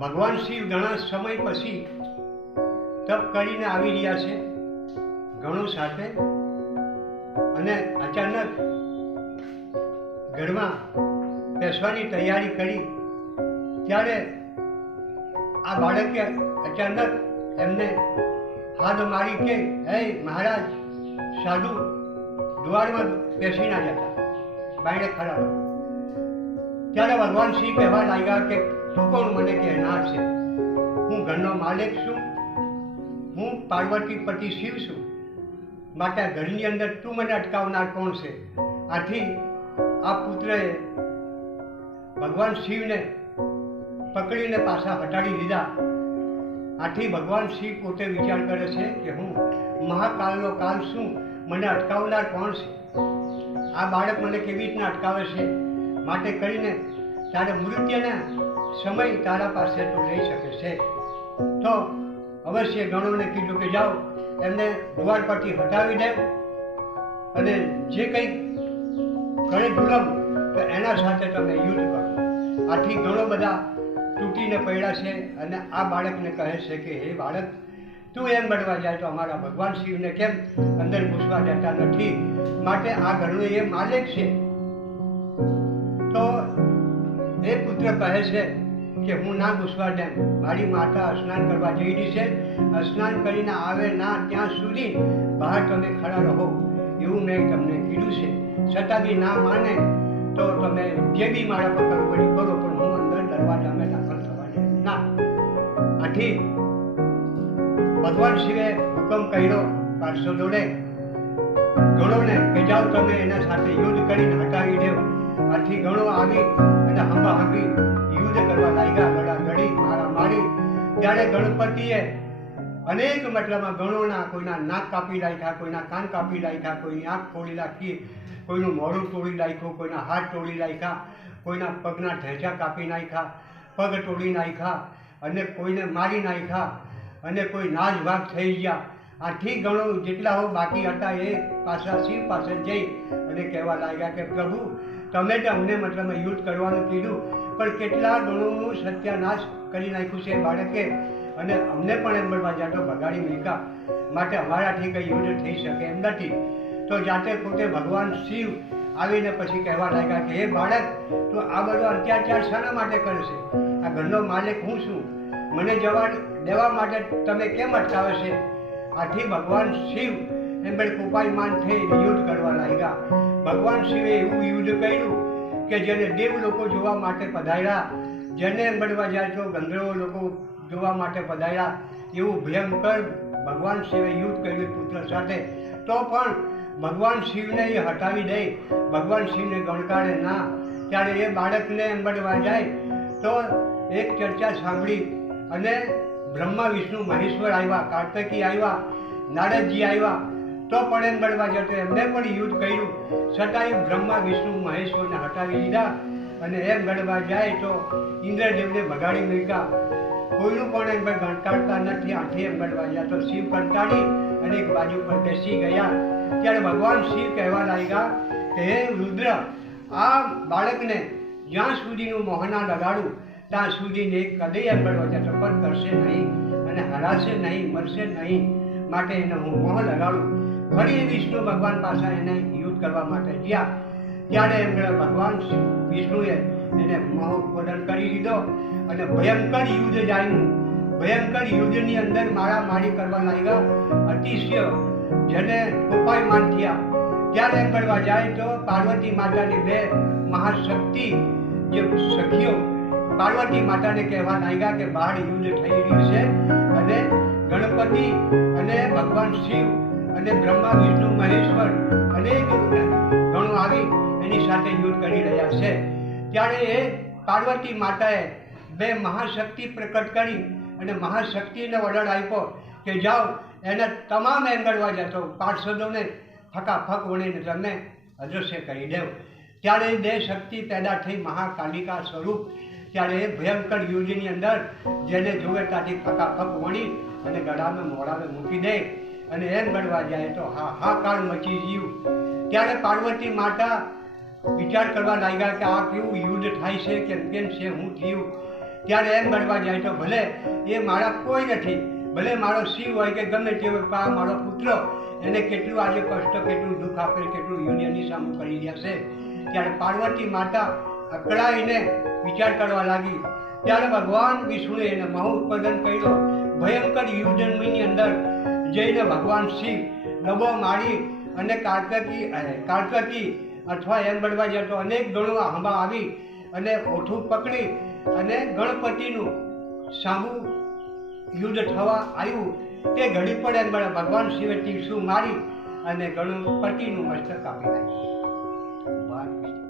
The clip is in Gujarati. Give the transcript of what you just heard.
ભગવાન શિવ ઘણા સમય પછી તપ કરીને આવી રહ્યા છે, ઘણું સાથે. અને અચાનક ઘરમાં બેસવાની તૈયારી કરી, ત્યારે આ બાળકે અચાનક એમને હાથ મારી કે, હે મહારાજ, સાધુ, દ્વારમાં બેસી ના જતા બાયણે ખરાબ ત્યારે ભગવાન શ્રી કહેવા લાગ્યા કે તું કોણ મને કહેનાર છે. હું ઘરનો માલિક છું. હું પાર્વતી પતિ શિવ છું. માટે આ ઘરની અંદર તું મને અટકાવનાર કોણ છે? આથી આ પુત્રએ ભગવાન શિવને પકડીને પાછા હટાડી દીધા. આથી ભગવાન શિવ પોતે વિચાર કરે છે કે હું મહાકાળનો કાલ શું? મને અટકાવનાર કોણ છે? આ બાળક મને કેવી રીતના અટકાવે છે? માટે કરીને તારે મૃત્યુના સમય તારા પાસે તું લઈ શકે છે. તો અવશ્ય ગણોને કીધું કે જાઓ, એમને દ્વાર પરથી હટાવી દે અને જે કંઈ કરે જુલમ તો એના સાથે તમે યુદ્ધ કરો. આથી ઘણો બધા તૂટીને પડ્યા છે અને આ બાળકને કહે છે કે, હે બાળક, તું એમ બનવા જાય તો અમારા ભગવાન શિવને કેમ અંદર ઘૂસવા દેતા નથી? માટે આ ઘરનો એ માલિક છે. તો એ પુત્ર કહે છે કે હું ના ઘૂસવા દેમ મારી માતા સ્નાન કરવા જઈ રહી છે. સ્નાન કરીને આવે ના ત્યાં સુધી બહાર તમે ખડા રહો. એવું મેં તમને કીધું છે. છતાં બી ના માને તો તમે જે બી મારા પર કરવું કરો, પણ હું અંદર દરવાજામાં દાખલ થવા દે ના. આથી ભગવાન શિવે હુકમ કર્યો પાર્ષદોને ગણોને કે જાઓ તમે એના સાથે યુદ્ધ કરીને હટાવી દેવ આથી ગણો આવી અને હંબા હંબી યુદ્ધ કરવા લાગ્યા ગળા ગળી, મારા મારી ત્યારે ગણપતિએ અનેક મતલબમાં ગણોના કોઈના નાક કાપી નાખ્યા કોઈના કાન કાપી નાખ્યા કોઈની આંખ તોડી નાખી કોઈનું મોઢું તોડી નાખ્યું, કોઈના હાથ તોડી નાખ્યા, કોઈના પગના ઢેંચા કાપી નાખ્યા, પગ તોડી નાખ્યા અને કોઈને મારી નાખ્યા અને કોઈ નાજ ભાગ થઈ ગયા. આથી ગણો જેટલા હો બાકી હતા એ પાછા શિવ પાસે જઈ અને કહેવા લાગ્યા કે પ્રભુ તમે તો અમને મતલબ યુદ્ધ કરવાનું કીધું, પણ કેટલા ગણોનું સત્યાનાશ કરી નાખ્યું છે એ બાળકે. અને અમને પણ એમ બનવા જાતો ભગાડી મૂકા માટે અમારાથી કંઈ યુદ્ધ થઈ શકે એમ નથી. તો જાતે પોતે ભગવાન શિવ આવીને પછી કહેવા લાગ્યા કે, હે બાળક, તું આ બધો અત્યાચાર શાના માટે કરશે આ ઘરનો માલિક હું છું? મને જવા દેવા માટે તમે કેમ અટકાવે છે? આથી ભગવાન શિવ એમ પણ કૃપાયમાન થઈ યુદ્ધ કરવા લાગ્યા. ભગવાન શિવે એવું યુદ્ધ કર્યું કે જેને દેવ લોકો જોવા માટે પધાર્યા, જેને એમ જાય તો ગંધર્વો લોકો જોવા માટે પધાર્યા. એવું ભયંકર ભગવાન શિવે યુદ્ધ કર્યું પુત્ર સાથે. તો પણ ભગવાન શિવને એ હટાવી દે. ભગવાન શિવને ગણકારે ના. ત્યારે એ બાળકને એમ જાય. તો એક ચર્ચા સાંભળી અને બ્રહ્મા, વિષ્ણુ, મહેશ્વર આવ્યા, કાર્તકી આવ્યા, નારદજી આવ્યા. તો પણ એમ બળવા જતો એમને પણ યુદ્ધ કર્યું. છતાંય બ્રહ્મા, વિષ્ણુ, મહેશ્વરને હટાવી દીધા અને એમ ગણવા જાય તો ઇન્દ્રદેવને ભગાડી મૂક્યા. કોઈનું પણ એમ કંટાળતા નથી આથી એમ ગણવા ગયા તો શિવ કંટાળી અને એક બાજુ પર બેસી ગયા. ત્યારે ભગવાન શિવ કહેવા લાગ્યા કે, હે રુદ્ર, આ બાળકને જ્યાં સુધીનું મોહના લગાડું ત્યાં સુધીને કદી એમ ગણવા જતો પણ કરશે નહીં અને હરાશે નહીં, મરશે નહીં. માટે એને હું મોહ લગાડું ફરી વિષ્ણુ ભગવાન પાસે એને યુદ્ધ કરવા માટે ગયા. ત્યારે એમ ભગવાન વિષ્ણુએ એને મોહ કરી દીધો અને ભયંકર યુદ્ધ જાણ્યું ભયંકર યુદ્ધની અંદર મારા મારી કરવા લાગ્યા. અતિશય જેને ઉપાયમાન થયા. ત્યારે એમ કરવા જાય તો પાર્વતી માતાની બે મહાશક્તિ જે સખીઓ પાર્વતી માતાને કહેવા લાગ્યા કે બહાર યુદ્ધ થઈ રહ્યું છે અને ગણપતિ અને ભગવાન શિવ અને બ્રહ્મા, વિષ્ણુ, મહેશ્વર અનેક ગણો આવી એની સાથે યુદ્ધ કરી રહ્યા છે. ત્યારે એ પાર્વતી માતાએ બે મહાશક્તિ પ્રકટ કરી અને મહાશક્તિને ઓર્ડર આપ્યો કે જાઓ, એને તમામ એંગળવા જતો પાર્ષદોને ફકાફક વણીને તમે અદૃશ્ય કરી દેવ. ત્યારે બે શક્તિ પેદા થઈ મહાકાલિકા સ્વરૂપ, ત્યારે એ ભયંકર યુદ્ધની અંદર જેને જોવે ત્યાંથી ફકાફક વણી અને ગળામાં મોડાવે મૂકી દે. અને એમ ગણવા જાય તો હા હા કાળ મચી જીવ ત્યારે પાર્વતી માતા વિચાર કરવા લાગ્યા કે આ કેવું યુદ્ધ થાય છે કેમ કેમ છે, હું થયું? ત્યારે એમ બનવા જાય તો ભલે એ મારા કોઈ નથી, ભલે મારો શિવ હોય કે ગમે તે હોય મારો પુત્ર એને કેટલું આજે કષ્ટ, કેટલું દુઃખ આપે, કેટલું યુનિયનની સામે કરી રહ્યા છે. ત્યારે પાર્વતી માતા અકળાઈને વિચાર કરવા લાગી. ત્યારે ભગવાન વિષ્ણુએ એને મહુ ઉત્પાદન કર્યો. ભયંકર યુદ્ધની અંદર જઈને ભગવાન શિવ ડબો મારી અને કારકતી કારકતી અથવા એમ બનવા જતો અનેક ગણો હંબા આવી અને ઓઠું પકડી અને ગણપતિનું સામું યુદ્ધ થવા આવ્યું. તે ઘડી પડે ભગવાન શિવે ટીસું મારી અને ગણપતિનું મસ્તક કાપી નાખ્યું.